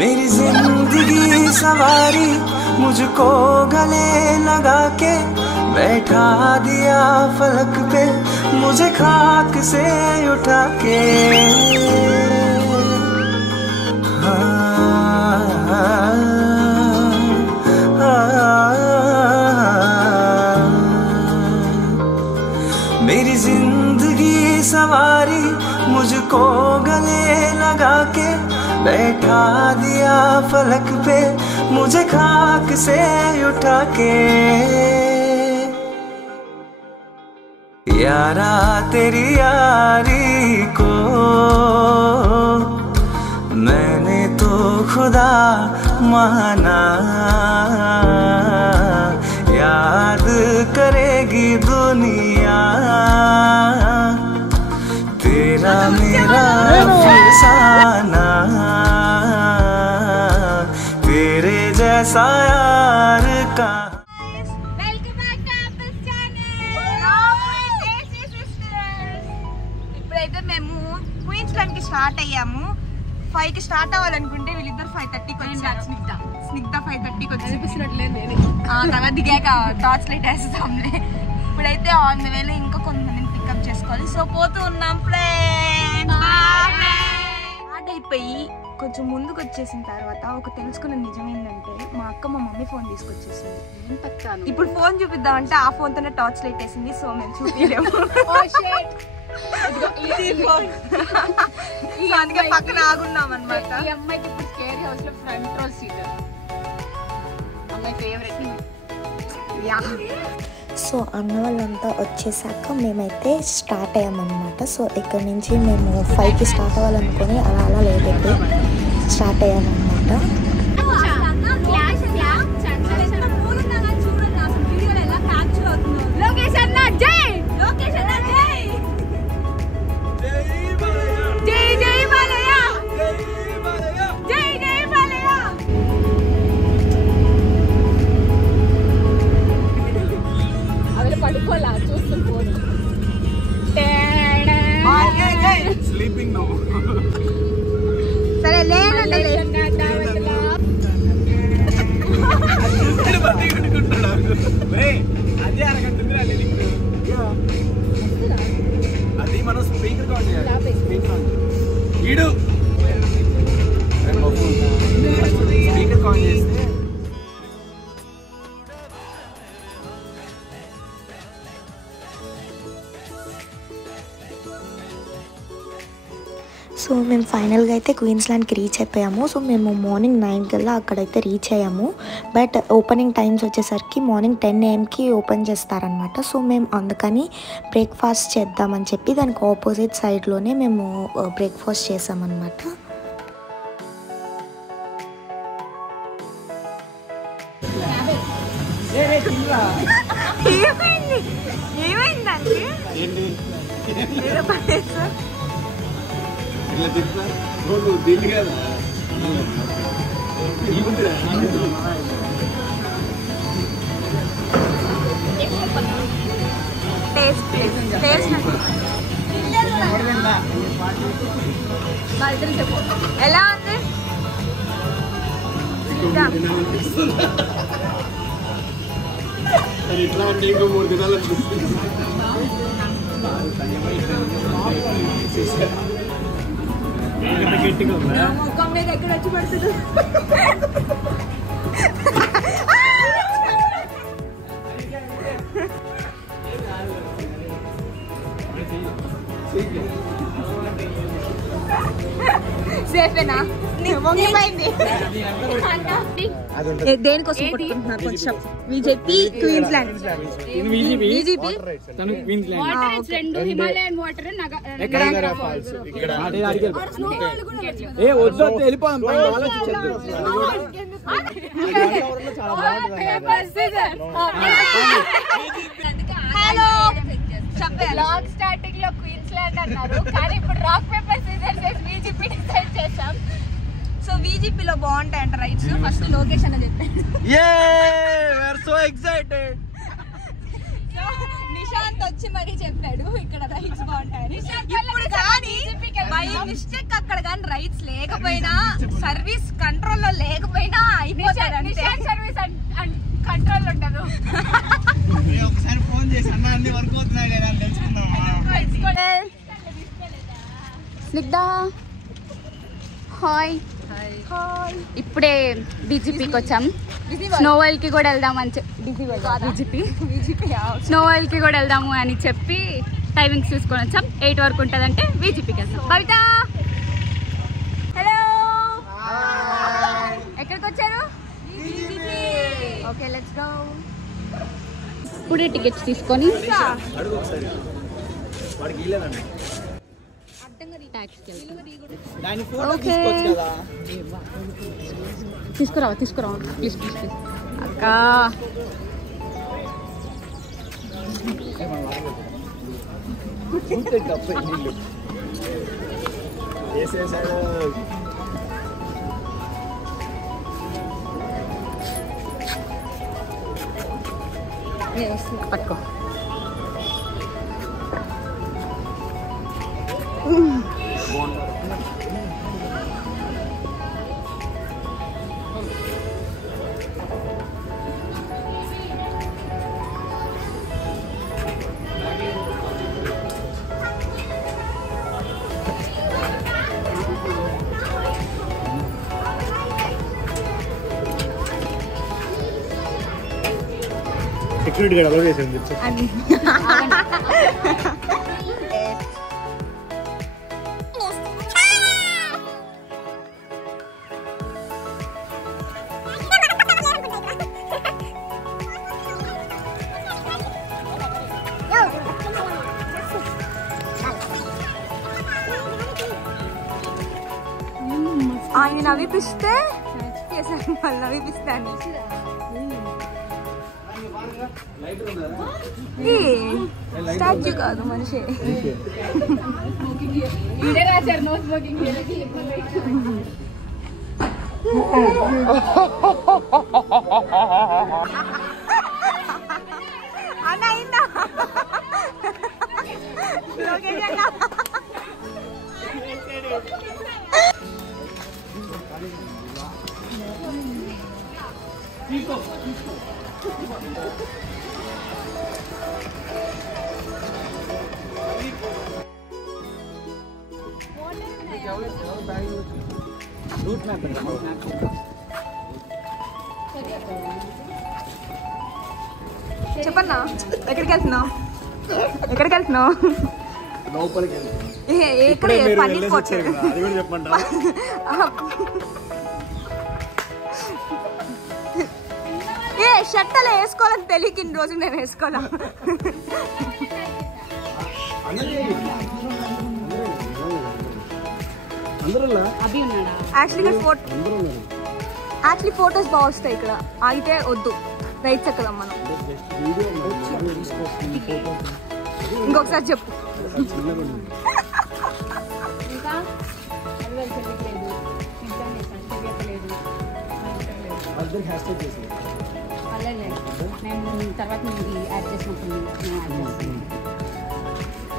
मेरी जिंदगी सवारी मुझको गले लगा के बैठा दिया फलक पे मुझे खाक से उठा के। मेरी जिंदगी सवारी मुझको गले लगा के बैठा दिया फलक पे मुझे खाक से उठा के। यारा तेरी यारी को मैंने तो खुदा माना, याद करेगी दुनिया तेरा मेरा अफसाना, तेरे जैसा यार का। ఇప్పుడైతే మేము క్వీన్స్లాండ్ కి స్టార్ట్ అయ్యాము. 5 కి స్టార్ట్ అవ్వాలనుకుంటే వీళ్ళిద్దరు 5:30కి వచ్చారు. స్నిగ్ధ 5:30కి వచ్చి తర్వాత దిగాక టార్చ్ లైట్ వేస్తాంలే. ఇప్పుడైతే ఆన్ ద వేలో ఇంకా కొంతమందిని పికప్ చేసుకోవాలి. సో పోతూ ఉన్నాం ఫ్రెండ్స్. స్టార్ట్ అయిపోయి కొంచెం ముందుకు వచ్చేసిన తర్వాత ఒక తెలుసుకున్న నిజం ఏంటంటే మా అక్క మా మమ్మీ ఫోన్ తీసుకొచ్చేసింది. ఇప్పుడు ఫోన్ చూపిద్దామంటే ఆ ఫోన్ తోనే టార్చ్ లైట్ వేసింది. సో మేము చూపించలేము. అందుకే పక్కన ఆగున్నాం అనమాట. ఈ అమ్మాయికి ఇప్పుడు స్కేర్ హౌస్ లో ఫ్రంట్ రో సీట్ అమ్మాయి ఫేవరెట్. సో అన్న వాళ్ళంతా వచ్చేసాక మేమైతే స్టార్ట్ అయ్యామన్నమాట. సో ఇక్కడ నుంచి మేము 5కి స్టార్ట్ అవ్వాలనుకొని అలా అలా లేట్ అయిపోయి స్టార్ట్ అయ్యామన్నమాట. సరే లేదండి అది మనం స్పీకర్ ఆన్ చేస్తే సో మేము ఫైనల్గా అయితే క్వీన్స్లాండ్కి రీచ్ అయిపోయాము. సో మేము మార్నింగ్ 9 కల్లా అక్కడైతే రీచ్ అయ్యాము. బట్ ఓపెనింగ్ టైమ్స్ వచ్చేసరికి మార్నింగ్ 10 AM ఓపెన్ చేస్తారనమాట. సో మేము అందుకని బ్రేక్ఫాస్ట్ చేద్దామని చెప్పి దానికి ఆపోజిట్ సైడ్లోనే మేము బ్రేక్ఫాస్ట్ చేసామన్నమాట. ఏమైందండి? ఎలా ఉంది? ఇట్లా అంటే ఇంకో 3 దినాలు ముఖం మీద ఎక్కడ వచ్చి పడుతుంది. సేఫేనా? వంగిపోయింది. దేనికోసం కొట్టుకుంటున్నారు కొంచెం? VGP Queensland. VGP Himalayan water Niagara falls. వెళ్ళిపోదాం. హలో బ్లాగ్ స్టార్టింగ్ లో క్వీన్స్లాండ్ అన్నారు, కానీ ఇప్పుడు రాక్ పేపర్ సీజర్ చేసి VGP డిసైడ్ చేసాం. సో VGP లో బాగుంటాయంట రైట్స్. ఫస్ట్ లొకేషన్ అని చెప్పాను. So excited. నిశాంత్ నిషాంత్ వచ్చి మరీ చెప్పాడు ఇక్కడ రైట్స్ బాగుంటాయని. ఇప్పుడు కానీ బై మిస్టేక్ అక్కడ కానీ రైట్స్ లేకపోయినా సర్వీస్ కంట్రోల్ లో లేకపోయినా అయిపోతాడు. సర్వీస్ కంట్రోల్ ఉండదు. ఒకసారి ఫోన్ చేసి అన్న అన్ని వర్క్ అవుతున్నాయి కదా అని తెలుసుకుందాం. స్నిగ్ధ హాయ్. ఇప్పుడే బీజీపీకి వచ్చాం. స్నోవైల్ కి కూడా వెళ్దామని స్నోవైల్ కి కూడా వెళ్దాము అని చెప్పి టైమింగ్స్ చూసుకొని వచ్చాం. 8 వరకు ఉంటుందంటే బీజీపీకి వెళ్తాం. కవిత హలో, ఎక్కడికి వచ్చారు? Okay let's go. ఇప్పుడే టికెట్స్ తీసుకొని తీసుకురావా ప్లీజ్ అక్క. పట్టుకో. సెక్యూరిటీ గార్డ్ అలౌ చేసింది. ఆయన నవ్విపిస్తే వాళ్ళు నవ్విపిస్తాను. స్టాచ్యూ కాదు మనిషి. అన్న అయిందా? చెప్పన్నా, ఎక్కడికి వెళ్తున్నావు? ఎక్కడ పని షర్ట్ అలా వేసుకోవాలని తెలియక ఇన్ని రోజులు నేను వేసుకోవాలా. యాక్చువల్లీ ఫొటోస్ బాగా వస్తాయి ఇక్కడ. ఆగితే వద్దు, రైట్ ఎక్కదాం మనం. ఇంకొకసారి చెప్పు.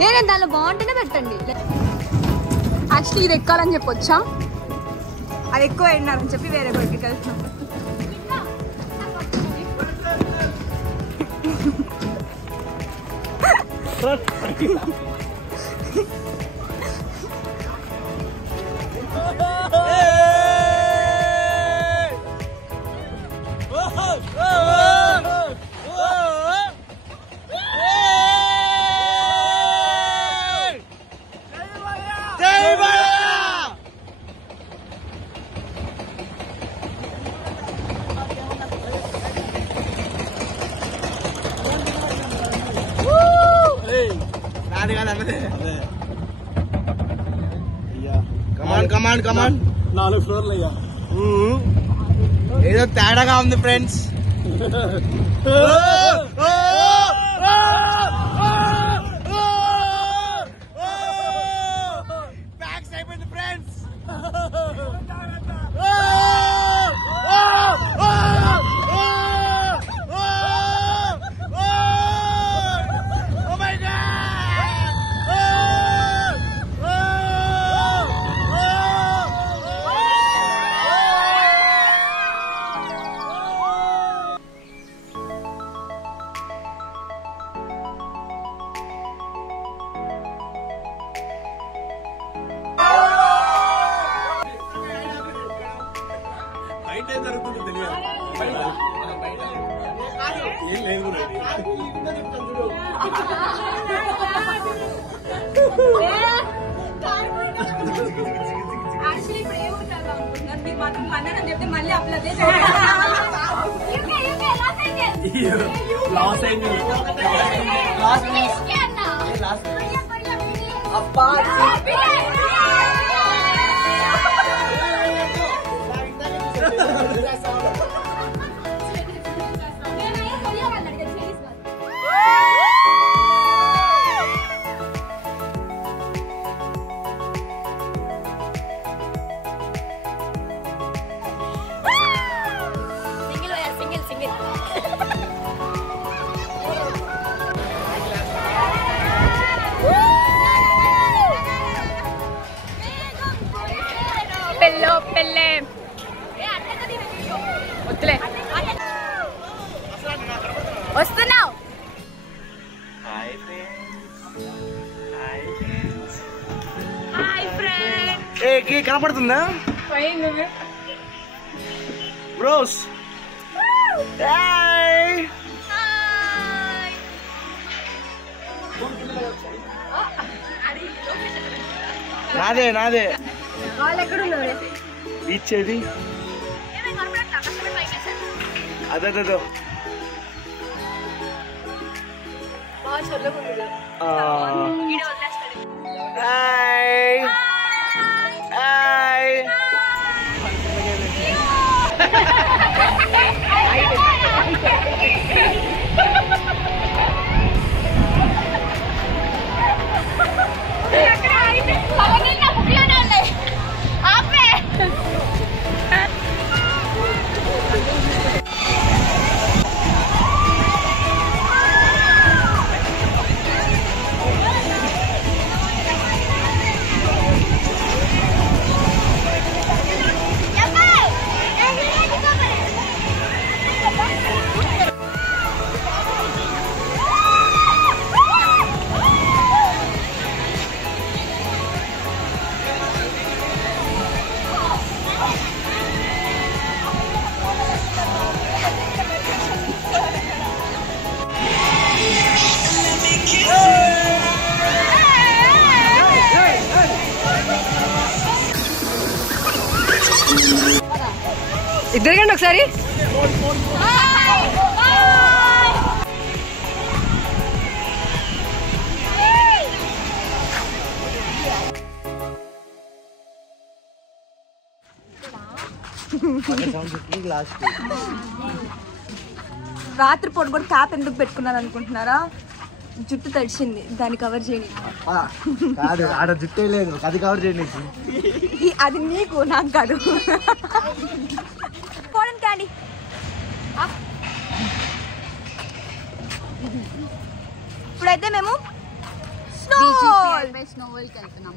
నేనే దానిలో బాగుంటేనే పెట్టండి. యాక్చువల్లీ ఇది ఎక్కాలని చెప్పొచ్చా? అది ఎక్కువ అయినారని చెప్పి వేరే బయటికి వెళ్తున్నాం. కమాన్ 4 ఫ్లోర్లు అయ్యా. ఏదో తేడాగా ఉంది ఫ్రెండ్స్. బ్యాక్స్ అయిపోయింది ఫ్రెండ్స్. Oh my యాక్చువల్లీ ఇప్పుడు ఏమవుతారు అనుకుంటున్నారు మీరు మాత్రం పన్నని చెప్తే మళ్ళీ అప్లై లాస్ అయింది పెళ్ళో పెళ్ళే వద్దులే వస్తున్నావు హాయ్ ఫ్రెండ్ కనపడుతుందా బ్రోస్ నాదే నాదే వాళ్ళు ఎక్కడున్నారు ఇచ్చేది అదే ఇద్దరికండి ఒకసారి రాత్రి పూట కూడా క్యాప్ ఎందుకు పెట్టుకున్నాను అనుకుంటున్నారా? జుట్టు తడిచింది, దాన్ని కవర్ చేయండి. కాదు ఆడ జుట్టే లేదు, అది కవర్ చేయండి. అది నీకు, నాకు కాదు. పోనండి క్యాండీ. ఇప్పుడైతే మేము స్నోవల్కి వెళ్తున్నాం.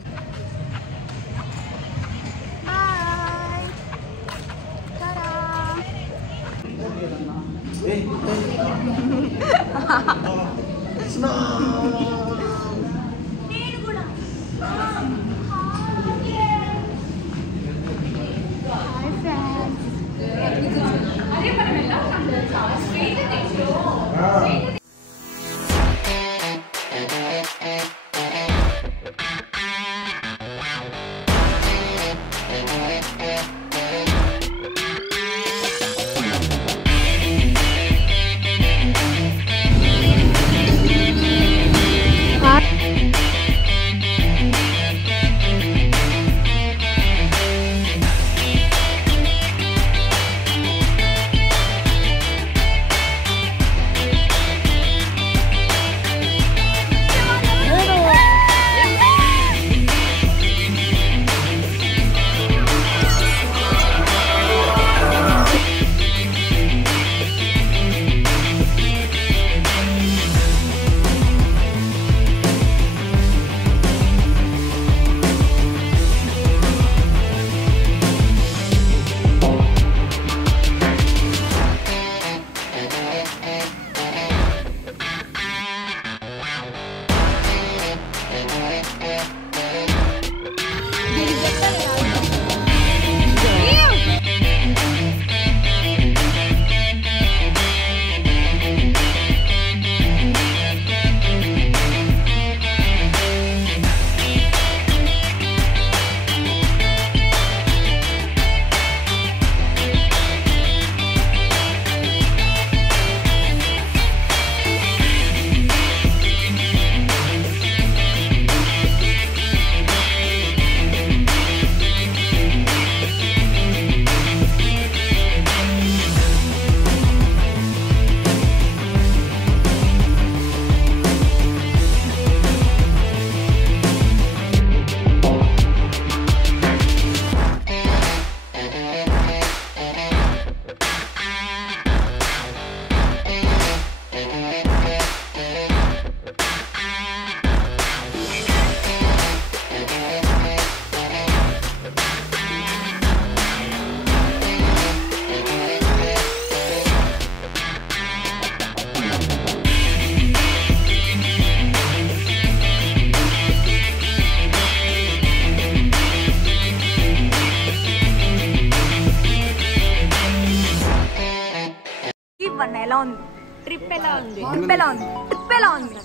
ఎలా ఉంది? ట్రిప్ ఎలా ఉంది? ట్రిప్ ఎలా ఉంది? ట్రిప్ ఎలా ఉంది?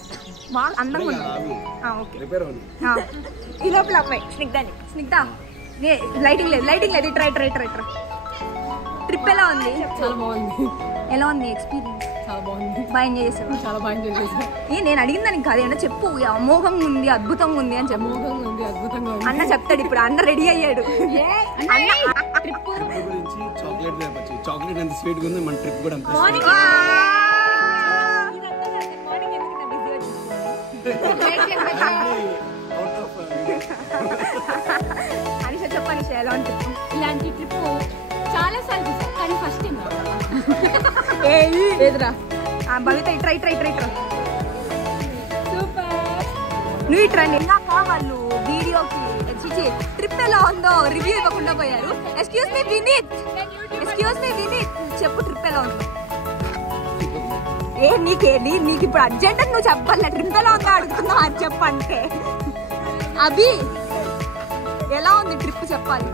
బాగా అందంగా ఉంది. ఓకే ఈ లోపల అమ్మాయి స్నిగ్ధ లైటింగ్ లేదు ఇట్రా. ట్రిప్ ఎలా ఉంది? చాలా బాగుంది. ఎలా ఉంది ఎక్స్పీరియన్స్? చాలా బాగుంది. బాగా ఎంజాయ్ చేసావు? చాలా బాగా ఎంజాయ్ చేసాను. నేను అడిగిన దానికి కాదు, ఏమన్నా చెప్పు. అమోఘంగా ఉంది, అద్భుతంగా ఉంది అని చెప్పు. అమోఘంగా ఉంది, అద్భుతంగా ఉంది. అన్న చెప్తాడు ఇప్పుడు. అన్న రెడీ అయ్యాడు. ట్రిప్ గురించి చాక్లెట్ ఎంత స్వీట్ ఉంది, మన ట్రిప్ కూడా అంత అనిష చెప్పు. అనిష ఎలా ఉంది ట్రిప్? ఇలాంటి ట్రిప్ చాలా సార్లు చూసాను కానీ ఫస్ట్ టైం లేదురా. భవిత ఇట్రా. సూపర్. నువ్వు ఇట్రా. ఇందాక వాళ్ళు వీడియోకి ట్రిప్ ఎలా ఉందో రివ్యూ ఇవ్వకుండా పోయారు. ఎక్స్క్యూజ్ మీ వినీత్ చెప్పు ట్రిప్ ఎలా ఉందో. నీకు ఇప్పుడు అర్జెంట్ నువ్వు చెప్పాలి. ట్రిప్ ఎలా ఉందో అడుగుతున్నావు, అది చెప్పంటే. అభి ఎలా ఉంది ట్రిప్ చెప్పాలి.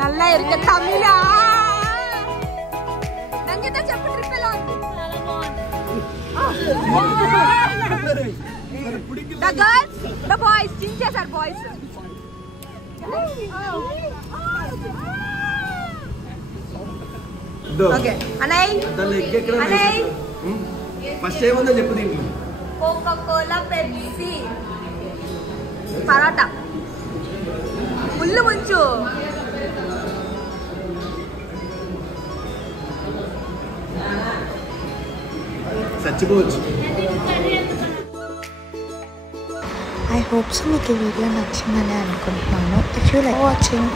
నల్ల ఎరుక తమిళ నంగిత చెప్పు ట్రిప్ ఎలా ఉంది? The girls, the boys, చించేశారు బాయ్స్. ఓకే అన్నయ్య ఫస్ట్ ఏముందో చెప్పు దీంట్లో. కోకా-కోలా, పెప్సీ, పరాటా, ముళ్ళు ముంచు. చచ్చిపోవచ్చు. ఐ హోప్ సో మీకు ఈ వీడియో నచ్చిందని అనుకుంటున్నాను. If you like watching